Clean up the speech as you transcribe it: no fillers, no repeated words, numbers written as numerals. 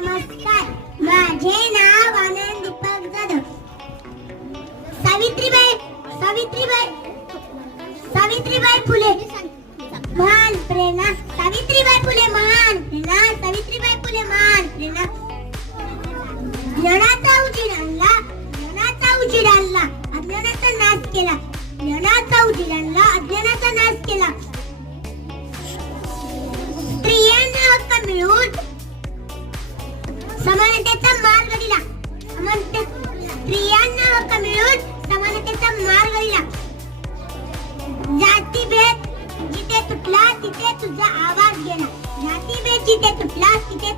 नमस्कार. माझे नाव आनंद दीपक जाधव. सावित्रीबाई फुले महान प्रेरणा. सावित्रीबाई फुले महान प्रेरणा. सावित्रीबाई फुले महान प्रेरणा. ज्ञानाचा उजेड आणला, ज्ञानाचा उजेड आणला, अज्ञानाचा नाश केला. ज्ञानाचा उजेड आणला, अज्ञानाचा नाश केला. स्त्रियांना हक्क मिळून समानतेचा मार्ग दिला. स्त्रियांना हक्क मिळून समानतेचा मार्ग दिला. जातीभेद जिथे तुटला तिथे तुझा आवाज गेला. जातीभेद जिथे तुटला तिथे